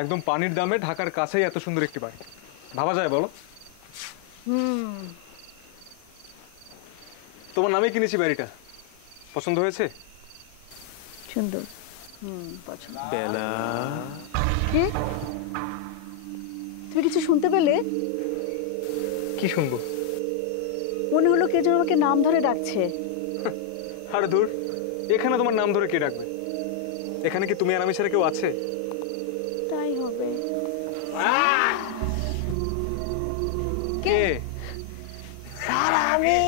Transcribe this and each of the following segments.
একদম পানির দামে ঢাকার কাছেই এত সুন্দর একটি বাড়ি ভাবা যায় বলো? তোমার নামে কিনেছি বাড়িটা, পছন্দ হয়েছে? সুন্দর। পছন্দ। বেলা, কি তুমি কিছু শুনতে পেলে? কি শুনবো? মনে হলো কে যেন আমাকে নাম ধরে ডাকছে। আরে দূর, এখানে তোমার নাম ধরে কে ডাকবে? এখানে কি তুমি আর আমি ছাড়া কেউ আছে? তাই হবে। কে? আমি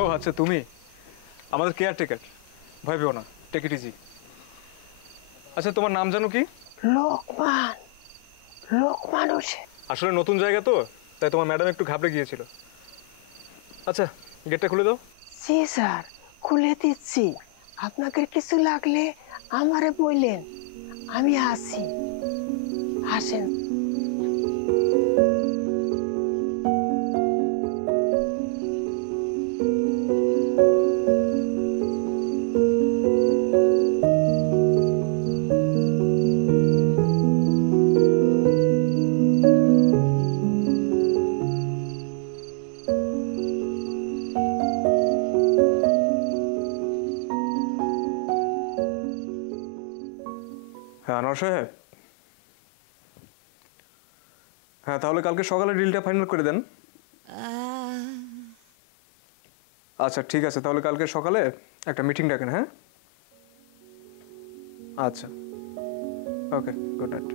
ও আচ্ছা, তুমি আমাদের কেয়ারটেকার। ভয় পেও না, টেক ইট ইজি। আচ্ছা, তোমার নাম জানো কি? লোকমান। লোকমান হোসেন। আসলে নতুন জায়গা তো, তাই তোমার ম্যাডাম একটু ঘাবড়ে গিয়েছিল। আচ্ছা, গেটটা খুলে দাও। জি স্যার, খুলে দিচ্ছি। আপনাকে কিছু লাগলে আমারে বললেন, আমি আসি। আসেন। হ্যাঁ আনোয়ার সাহেব, হ্যাঁ তাহলে কালকে সকালে ডিলটা ফাইনাল করে দেন। আচ্ছা ঠিক আছে, তাহলে কালকে সকালে একটা মিটিং ডাকেন। হ্যাঁ আচ্ছা, ওকে, গুড নাইট।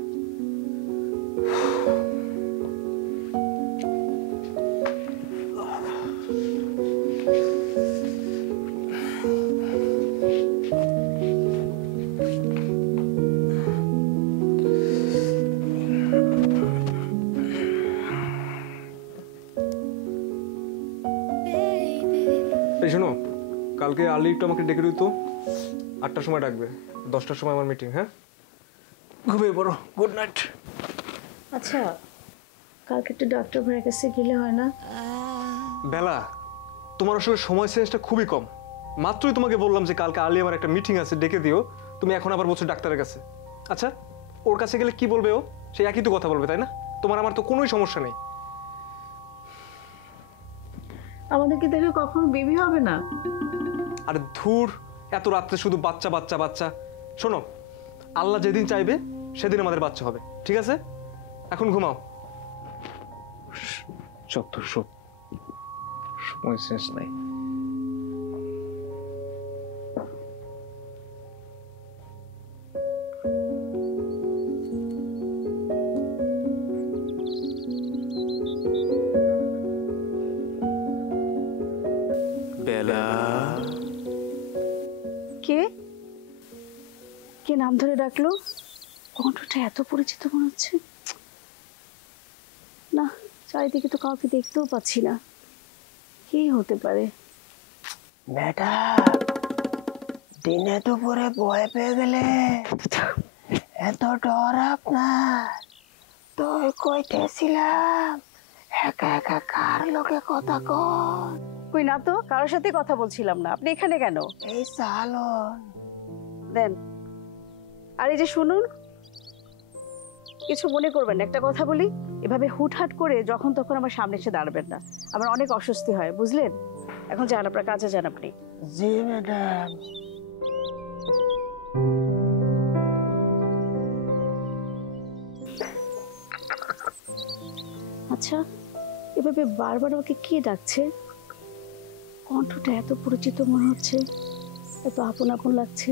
এই শোনো, কালকে আর্লি একটু আমাকে ডেকে দিত। 8টার সময় ডাকবে, 10টার সময় আমার মিটিং। হ্যাঁ, ঘুমিয়ে পড়ো, গুড নাইট। আচ্ছা, কালকে একটু ডক্টর ভাইয়ের কাছে গেলে হয় না? বেলা, তোমার আসলে সময় সেন্সটা খুবই কম। মাত্রই তোমাকে বললাম যে কালকে আর্লি আমার একটা মিটিং আছে, ডেকে দিও। তুমি এখন আবার বলছো ডাক্তারের কাছে। আচ্ছা, ওর কাছে গেলে কি বলবে ও? সে একই তো কথা বলবে, তাই না? তোমার আমার তো কোনোই সমস্যা নেই। আমাদেরকে দেখে কখনো বেবি হবে না? আর ধুর, এত রাত্রে শুধু বাচ্চা বাচ্চা বাচ্চা। শোনো, আল্লাহ যেদিন চাইবে সেদিন আমাদের বাচ্চা হবে, ঠিক আছে? এখন ঘুমাও। যত সব সময় শেষ নাই। বেলা, কে কে নাম ধরে ডাকলো? কণ্ঠটা এত পরিচিত মনে হচ্ছে। না, চারিদিকে তো কাউকে দেখতেও পাচ্ছি না। কি হতে পারে? ম্যাডাম, দিনে দুপুরে ভয় পেয়ে গেলে এত ডর আপনার? তো কইতেছিলাম একা একা কার লোকে কথা কন? কই না তো, কারোর সাথে কথা বলছিলাম না। আপনি এখানে কেন? এই সালন দেন। আর এই যে শুনুন, কিছু মনে করবেন না, একটা কথা বলি। এভাবে হুটহাট করে যখন তখন আমার সামনে এসে দাঁড়াবেন না, আমার অনেক অস্বস্তি হয়, বুঝলেন? এখন যান, আপনার কাজে যান আপনি। জি ম্যাডাম। আচ্ছা, এভাবে বারবার আমাকে কে ডাকছে? কণ্ঠটা এত পরিচিত মনে হচ্ছে, এত আপন আপন লাগছে।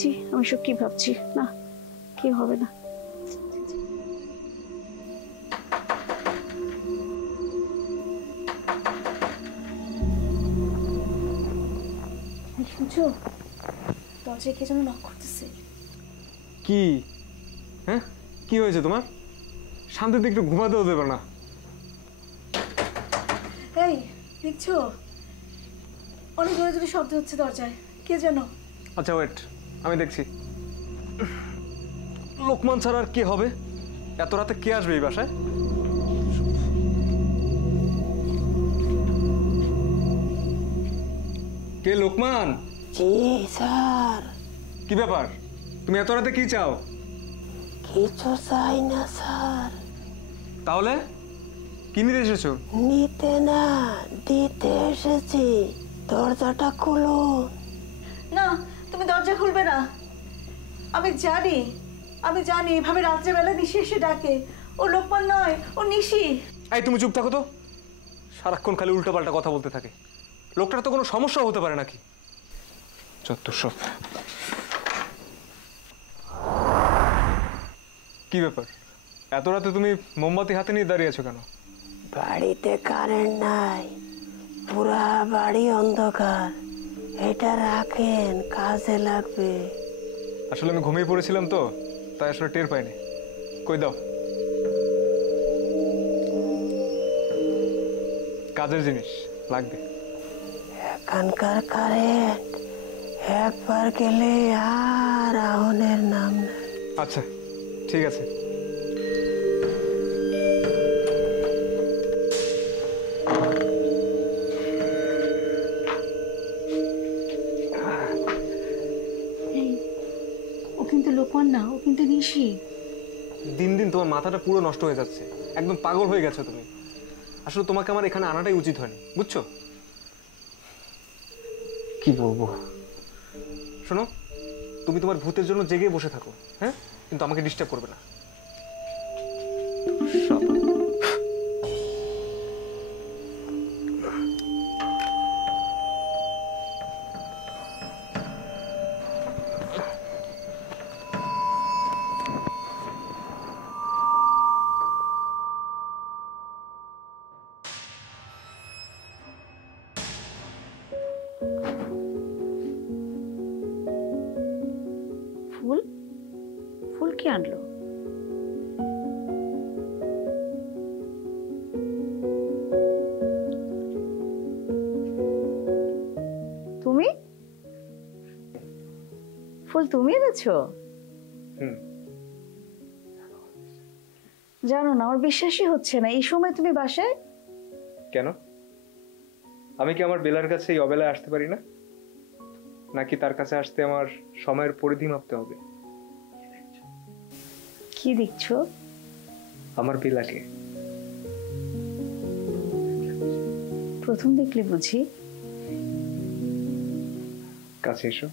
ছি, আমি সব কি ভাবছি? না, কি হবে না। শুনছো, দরজায় কে যেন নক করতেছে। কি? হ্যাঁ, কি হয়েছে তোমার? শান্তিতে একটু ঘুমাতেও দেবে না? এই দেখছো, অনেক জোরে জোরে শব্দ হচ্ছে দরজায়, কে যেন। আচ্ছা ওয়েট, আমি দেখছি। লোকমান ছাড়া আর কে হবে? এত রাতে কে আসবে এই বাসায়? কে লোকমান? জি স্যার। কি ব্যাপার, তুমি এত রাতে কি চাও? কিছু চাই না স্যার। তাহলে কি নিতে এসেছো? নিতে না, দিতে এসেছি। দরজাটা খুলুন। না, তুমি দরজা খুলবে না। আমি জানি এভাবে রাত্রেবেলা নিশি এসে ডাকে। ও লোকমান নয়, ও নিশি। এই তুমি চুপ থাকো তো, সারাক্ষণ খালি উল্টোপাল্টা কথা বলতে থাকে। লোকটার তো কোনো সমস্যা হতে পারে নাকি? যত সব। কি ব্যাপার, এত রাতে তুমি মোমবাতি হাতে নিয়ে দাঁড়িয়ে আছো কেন? বাড়িতে কারেন্ট নাই, পুরা বাড়ি অন্ধকার। এটা রাখেন, কাজে লাগবে। আসলে আমি ঘুমিয়ে পড়েছিলাম তো, তাই আসলে টের পাইনি। কই দাও, কাজের জিনিস লাগবে। এখানকার কারেন্ট একবার গেলে আর আহনের নাম নাই। আচ্ছা ঠিক আছে। ও কিন্তু লোকমান না, ও কিন্তু নিশি। দিন দিন তোমার মাথাটা পুরো নষ্ট হয়ে যাচ্ছে, একদম পাগল হয়ে গেছো তুমি। আসলে তোমাকে আমার এখানে আনাটাই উচিত হয়নি, বুঝছো? কি বলবো, শোনো, তুমি তোমার ভূতের জন্য জেগে বসে থাকো, হ্যাঁ, কিন্তু আমাকে ডিস্টার্ব করবে না। ফুল ফুল কি আনলো? তুমি ফুল তুমি এনেছো? জানো না, আমার বিশ্বাসই হচ্ছে না এই সময় তুমি বাসায়। কেন, আমি কি আমার বেলার কাছে এই অবেলায় আসতে পারি না? নাকি তার কাছে আসতে আমার সময়ের পরিধি মাপতে হবে? কি দেখছো? আমার বেলাকে। প্রথম দেখলে বুঝি? কাছে এসো।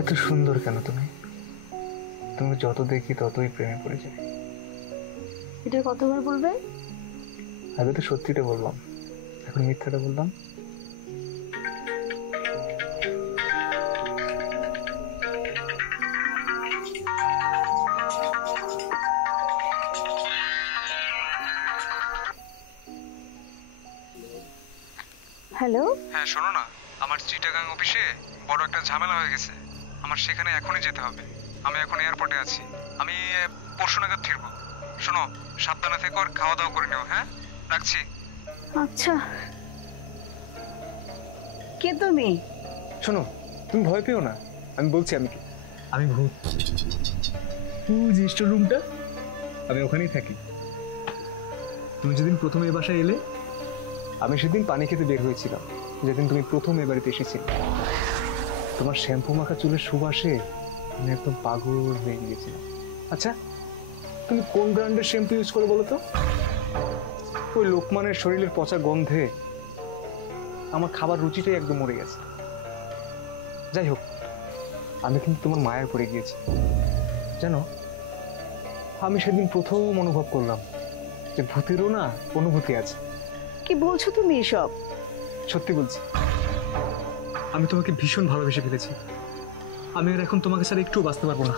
এত সুন্দর কেন তুমি? তুমি যত দেখি ততই প্রেমে পড়ে যাই। এটা কতবার বলবে? আগে তো সত্যিটা বললাম, এখন মিথ্যাটা বললাম। হ্যালো, হ্যাঁ শোনো না, আমার চিটাগাং অফিসে বড় একটা ঝামেলা হয়ে গেছে। আমার সেখানে এখনই যেতে হবে। আমি এখন এয়ারপোর্টে আছি। আমি পরশু নাগাদ ফিরবো। শোনো, সাবধানে থেকো আর খাওয়া দাওয়া করে নিও। হ্যাঁ, রাখছি। আচ্ছা। কে তুমি? শোনো, তুমি ভয় পেও না, আমি বলছি আমি কি। আমি ভূত। স্টোর রুমটা, আমি ওখানেই থাকি। তুমি যেদিন প্রথমে এই বাসায় এলে আমি সেদিন পানি খেতে বের হয়েছিলাম, যেদিন তুমি প্রথম এ বাড়িতে এসেছিলে। তোমার শ্যাম্পু মাখা চুলের সুবাসে আমি একদম পাগল হয়ে গিয়েছিলাম। আচ্ছা, তুমি কোন ব্র্যান্ডের শ্যাম্পু ইউজ করো বলো তো? ওই লোকমানের শরীরের পচা গন্ধে আমার খাবার রুচিটাই একদম মরে গেছে। যাই হোক, আমি কিন্তু তোমার মায়ায় পড়ে গিয়েছি জানো। আমি সেদিন প্রথম অনুভব করলাম যে ভূতেরও না অনুভূতি আছে। কি বলছো তুমি এসব? সত্যি বলছি, আমি তোমাকে ভীষণ ভালোবেসে ফেলেছি। আমি আর এখন তোমাকে ছাড়া একটু বাঁচতে পারবো না।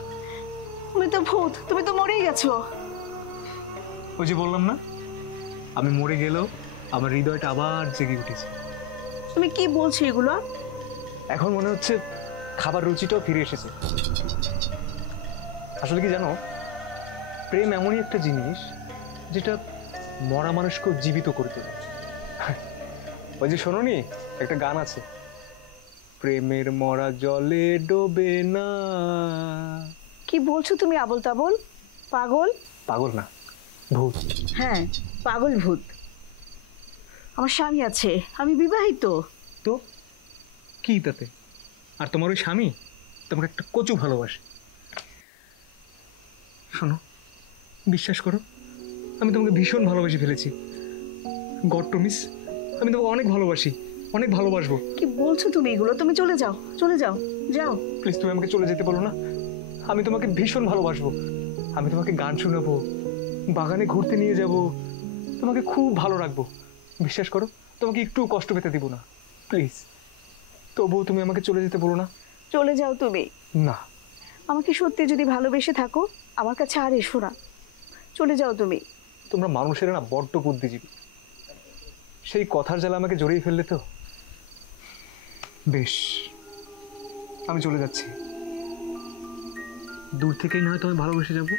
তুমি তো ভূত, তুমি তো মরেই গেছো। ওই যে বললাম না, আমি মরে গেলেও আমার হৃদয়টা আবার জেগে উঠেছে। তুমি কি বলছো এগুলো? এখন মনে হচ্ছে খাবার রুচিটাও ফিরে এসেছে। আসলে কি জানো, প্রেম এমনই একটা জিনিস যেটা মরা মানুষকেও জীবিত করে তোলে। ওই যে শোনোনি, একটা গান আছে, প্রেমের মরা জলে ডোবে না। কি বলছো তুমি আবোল তাবোল? পাগল? পাগল না, ভূত। হ্যাঁ, পাগল ভূত। আমার স্বামী আছে, আমি বিবাহিত। তো কি তাতে? আর তোমার ওই স্বামী তোমাকে একটা কচু ভালোবাসে। শোনো, বিশ্বাস করো, আমি তোমাকে ভীষণ ভালোবেসে ফেলেছি। গড প্রমিস, আমি তোমাকে অনেক ভালোবাসি, অনেক ভালোবাসবো। কি বলছো তুমি এগুলো? তুমি চলে যাও, চলে যাও, যাও। প্লিজ তুমি আমাকে চলে যেতে বলো না। আমি তোমাকে ভীষণ ভালোবাসবো। আমি তোমাকে গান শোনাবো, বাগানে ঘুরতে নিয়ে যাব, তোমাকে খুব ভালো রাখবো। বিশ্বাস করো, তোমাকে একটু কষ্ট পেতে দিব না, প্লিজ। তবুও তুমি আমাকে চলে যেতে বলো না। চলে যাও তুমি। না, আমাকে সত্যি যদি ভালোবেসে থাকো, আমার কাছে আর এসো না। চলে যাও তুমি। তোমরা মানুষেরা না বড্ড বুদ্ধিজীবী। সেই কথার জ্বালা আমাকে জড়িয়ে ফেললে তো। বেশ, আমি চলে যাচ্ছি। দূর থেকেই নয় তোমায় ভালোবেসে যাবো।